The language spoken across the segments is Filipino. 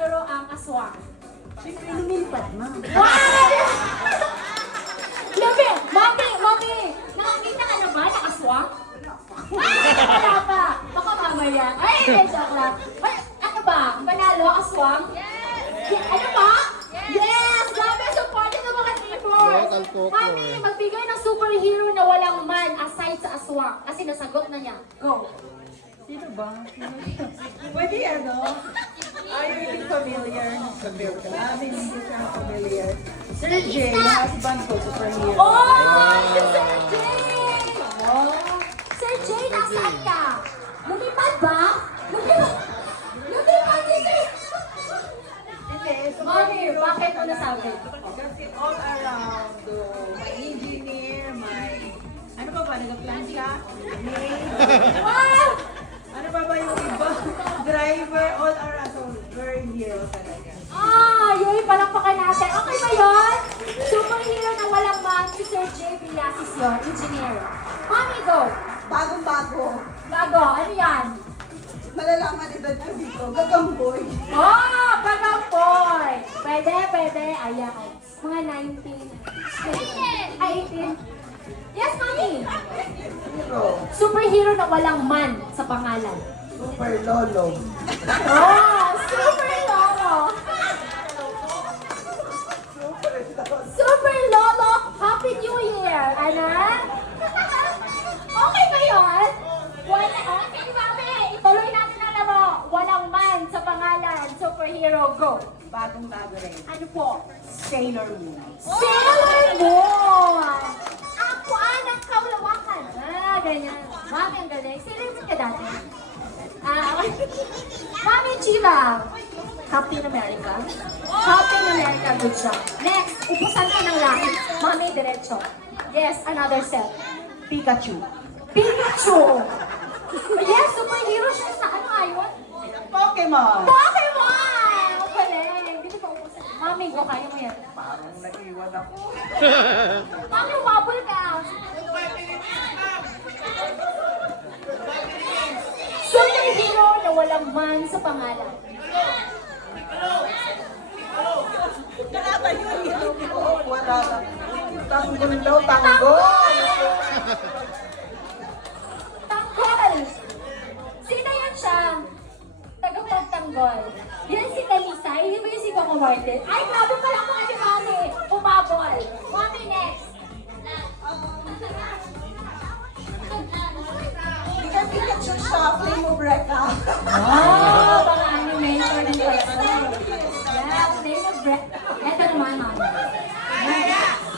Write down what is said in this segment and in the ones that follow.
superhero ang aswang? Siyempre, lumilipad, ma'am. Wow! Labi! Mami! Nakakita ka na ba ng aswang? Wala pa! Baka mamaya. Ay, hindi, joke lang. Ay, ano ba? Panalo, aswang? Yes! Ano ba? Yes! Grabe, supported ng mga teamwork! Mami, magbigay ng superhero na walang man aside sa aswang. Kasi nasagot na niya. Go! Sino ba? Pwede ano? Are you really familiar? Maraming hindi siya familiar. Sir Jay, husband ko, superhero. Oh! Si Sir Jay! Oh! Sir Jay, nasaan ka? Lumipad ba? Lumipad si Sir! Hindi, Mami, bakit mo nasabi? kasi all around, may engineer, may... Ano pa ba? Nag-plancha? Maid? Wow! Ano pa ba yung iba? Driver, all around. So, very hero talaga. Ah, yun, palakpakan natin. Okay ba yun? Superhero na walang man, si Sir Jay Villasis yun, engineer. Mami, go! Bagong-bago. Bago, ano yan? Malalaman edad ko dito. Gagamboy. Oh, Bagampoy! Pwede. Ayan. Mga 19. Ay, 18. Yes, Mami! Hero. Superhero na walang man sa pangalan. Super lolo. Oh, Super Lolo! Super Lolo, Happy New Year! Ano? Okay ba yun? Okay, Mami! Ituloy natin na laro. Walang man sa pangalan. Superhero, go! Bagong-bago rin. Ano po? Sailor Moon. Sailor Moon! Ako ng kaulawakan. Ah, ganyan. Mami, ang galing. Sailor Moon ka dati? Mami Chiva. Captain America. Captain America, good job. Next, upusan ka ng langit. Mami, diretso. Yes, another set. Pikachu. Pikachu. Yes, superhero siya sa ano ayon? Pokemon. Pokemon! Ang galing. Dito ka upusan. Mami, go, kaya mo yan. Parang naiwan ako. Mami, umabol ka. Superhero na walang man sa pangalan. Wala na. Tanggol daw, tanggol. Tanggol! Sino yan siya? Tagapagtanggol. Yan si Talisa. Hindi ba yung si Coco Martin? Ay, grabe pala ako ni Mami. Umabol. Mami, next. Hindi ka Pikachu siya. Flame of Breakout. Oh, baka animator din pala. Yeah, name of breath. Ito naman, Mami.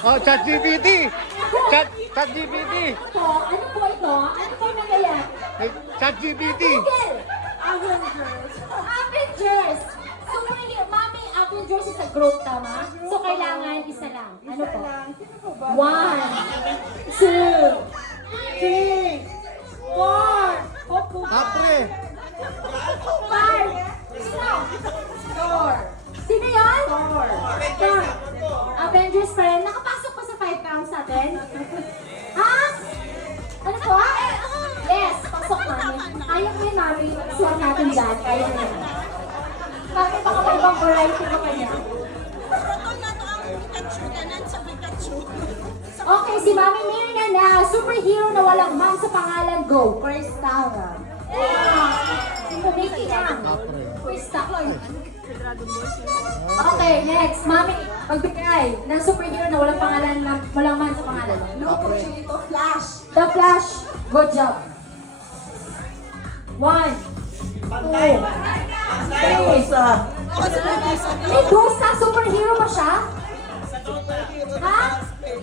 Oh, ChatGPT! ChatGPT! Po, ano po ito? Ano po nangyayari? ChatGPT! Google! Avengers. Avengers! Superhero. Mami, Avengers is a group, tama? So, kailangan isa lang. Ano po? Sino po ba? 1, 2, 3, 4, Apre! 5. Sino? Thor. Sino yan? Thor. Thor. Avengers pa rin. Nakapasok pa sa 5 pounds natin? Ha? Ano po? Yes, pasok mami. Kaya mo yun, mami. Suwag natin dyan. Kaya mo yun. Mami, baka may ibang variety pa kanya. Okay, si Mami Mirna na. Superhero na walang man sa pangalan. Go. Crystara. Si Kumiki na. Crystara. Okay, next. Mami, magbigay ng superhero na walang pangalan, walang man sa pangalan. Loco Chito Flash. The Flash. Good job. 1, 2, 3. Isa. Medusa, superhero ba siya? Ha?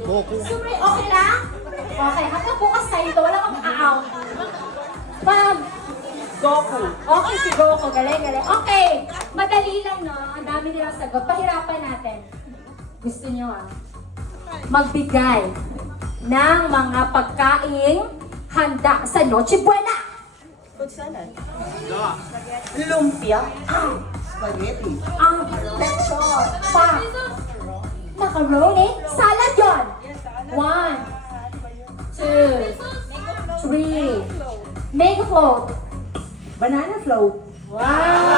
Goku! Super, okay lang? Okay, hanggang bukas tayo ito. Wala kang out. Pag, Goku. okay si Goku, galing. Okay, madali lang no. Ang dami nilang sagot. Pahirapan natin. Gusto niyo magbigay ng mga pagkaing handa sa Noche Buena. Food salad. Lumpia. Spaghetti. Ang Lechon. pa macaroni, salad yon. 1, 2, 3. Mango float. Banana float. Wow!